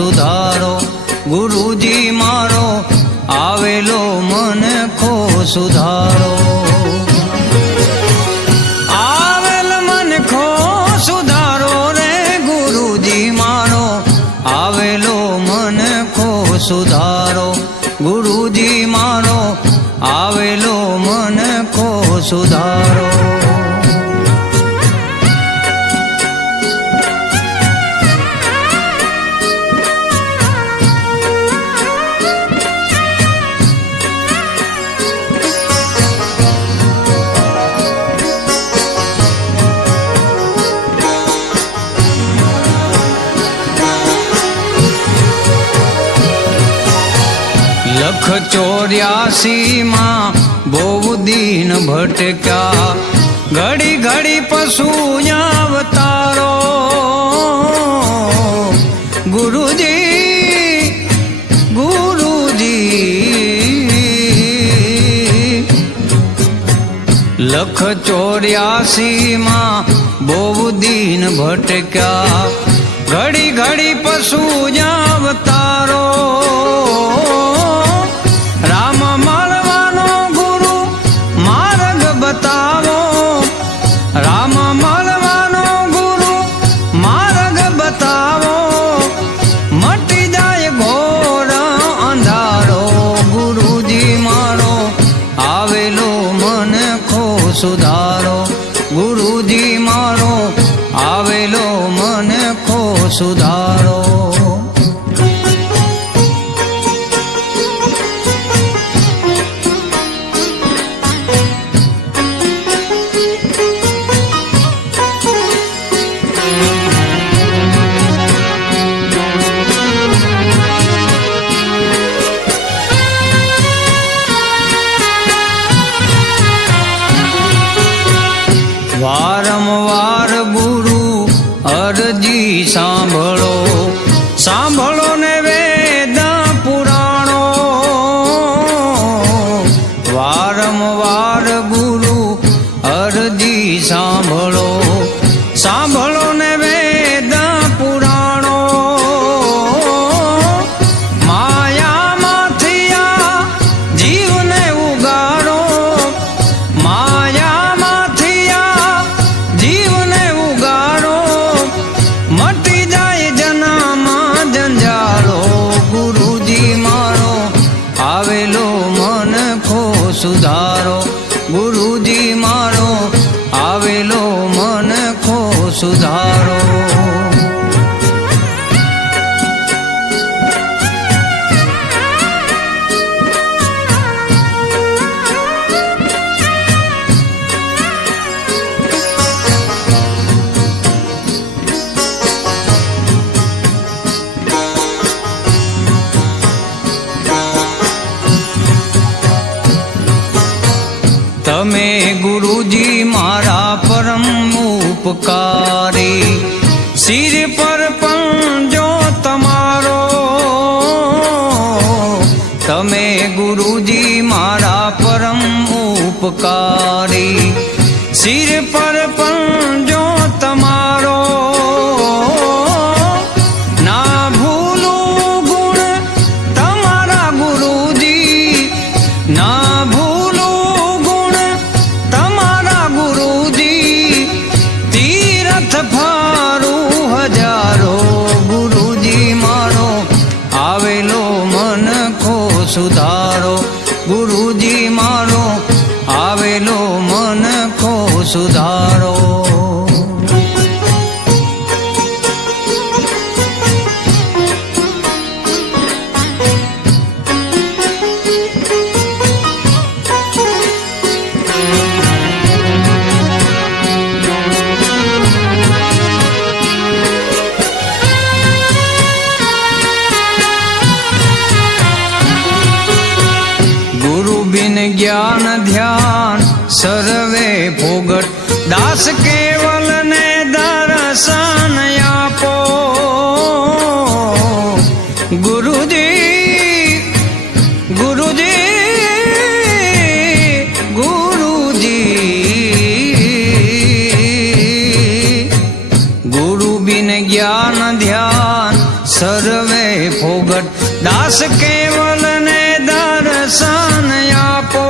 સુધારો, ગુરુજી મારો આવેલો મનખો સુધારો. આવેલ મનખો સુધારો રે ગુરુજી મારો આવેલો મનખો સુધારો, ગુરુજી મારો આવેલો મનખો સુધારો. લખ 84 માં બહુ દીન ભટક્યા, ઘડી ઘડી પશુ અવતારો. ગુરુજી ગુરુજી લખ 84 માં બહુ દીન ભટક્યા, ઘડી ઘડી પશુ અવતારો. રામ મળવાનો ગુરુ માર્ગ બતાવો, રામ મળવાનો ગુરુ માર્ગ બતાવો, મટી જાય ઘોર અંધારો. ગુરુજી મારો આવેલો મનખો સુધારો, ગુરુજી મારો આવેલો મનખો સુધારો. વારંવાર ગુરુ અરજી સાંભળો, સાંભળો ને વેદ પુરાણો. વારંવાર ગુરુ અરજી સાંભળો, સાંભળો ને વેદ પુરાણો. માયામાંથી આ જીવને ઉગાડો, માયામાંથી આ જીવને ઉગાડો, મટી જાય જનામાં જંજાળો. ગુરુજી મારો આવેલો મનખો સુધારો, ગુરુજી મારો આવેલો મનખો સુધારો. તમે ગુરુજી મારા પરમ ઉપકારી, સિર પર પંજો તમારો. તમે ગુરુજી મારા પરમ ઉપકારી, સિર પર પંજો તમારો. ના ભૂલું ગુણ તમારા ગુરુજી, ના ભૂલું ગુણ તમારા ગુરુજી, તીરથ ફારું હજારો. ગુરુજી મારો આવેલો મનખો સુધારો, ગુરુજી મારો આવેલો મનખો સુધારો. જ્ઞાન ધ્યાન સર્વે ભોગટ, દાસ કેવલ ને દર્શન આપો. ગુરુજી ગુરુજી ગુરુજી, ગુરુ બિન જ્ઞાન ધ્યાન સર્વે દાસ કેવલ ને દર્શન આપો